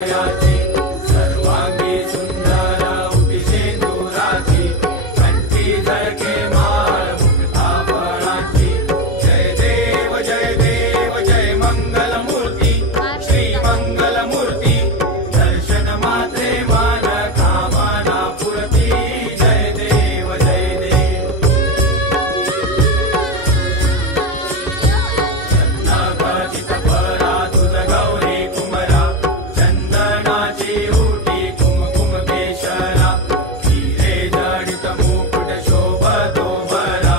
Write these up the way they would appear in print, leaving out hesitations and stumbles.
सर्वांगी सुंदर उतिशेंदुराची कंठी झळके माळ मुक्ता फळाची। जय देव जय मंगल मूर्ती श्री मंगल मूर्ती। दर्शन मात्रे मान कामना पुरती। जय देव चंदनाचित परा तुझ गौरी कुमरा। चंदनाची उटी कुमकुम केशरा। हिरे जडित मुकुट शोभतो बरा।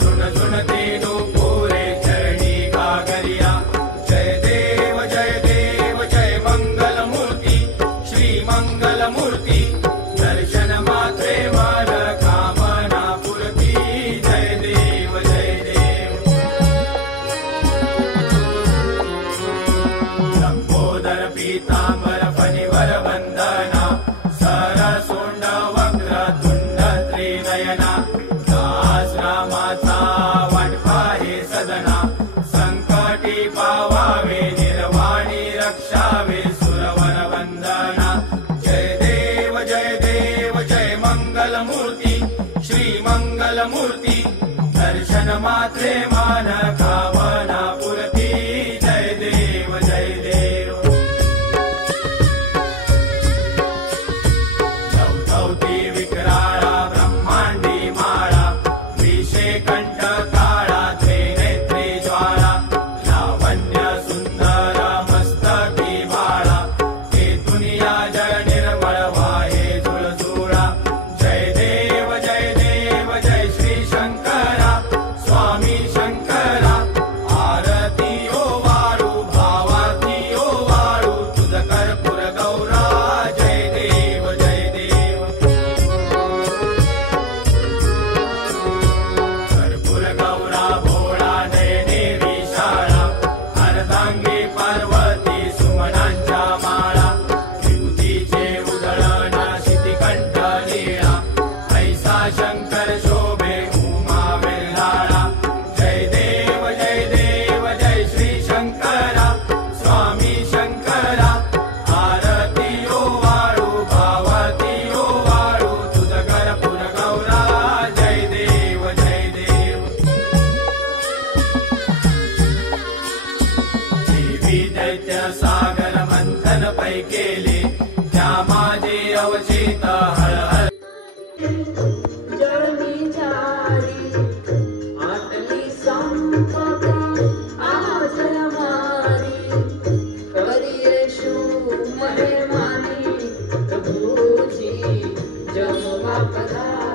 झुण झुणते नुपुरे चरणी गागरिया। जय देव जय मंगल मूर्ती श्री मंगल मूर्ती। दर्शन मात्रे मन कामना पुरती। जय देव लंबोदर पीतांबर फणिवर वंदना। सरसोंड वक्र तुंड त्रिनयना। दास रामाचा वाटपा हे सदना। संकटी पावावे निर्वाणी रक्षावे सुरवर वंदना। जय देव जय मंगल मूर्ती श्री मंगल मूर्ती। दर्शन मात्रे मान कामना पुरती। जय देव लवती विक्राळा ब्रह्मांडी माळा। विषे कंठ काळा त्रिनेत्री ज्वाळा। लावण्य सुंदर मस्तकी बाळा। ते दुनिया जळ निर्मळ वाहे झुळझुळा। जय देव जय श्री शंकरा स्वामी शंकरा। आरती ओ वाळू भावाती ओ वाळू तुझ कर्पूर गौरा। जय देव कर्पूर गौरा भोळा नयने विशाळा। अर्धांगी पार्वती सुमनांच्या माळा। विभूतीचे उधळण शितिकंठ लीळा। ऐसा शंकर शोभे उमा वेल्हाळा। जय देव जय श्री शंकरा स्वामी शंकरा। आरती ओ वाळू भावाती ओ वाळू तुझ कर्पूर गौरा। जय देव देवी दैत्य सागर मंथन पै केले। त्या माझे अवचित हळहळ। जळणी झाली आटली संपदा आजर मारी। करियेशु मेहमानी प्रभुजी जन्मा पधारी।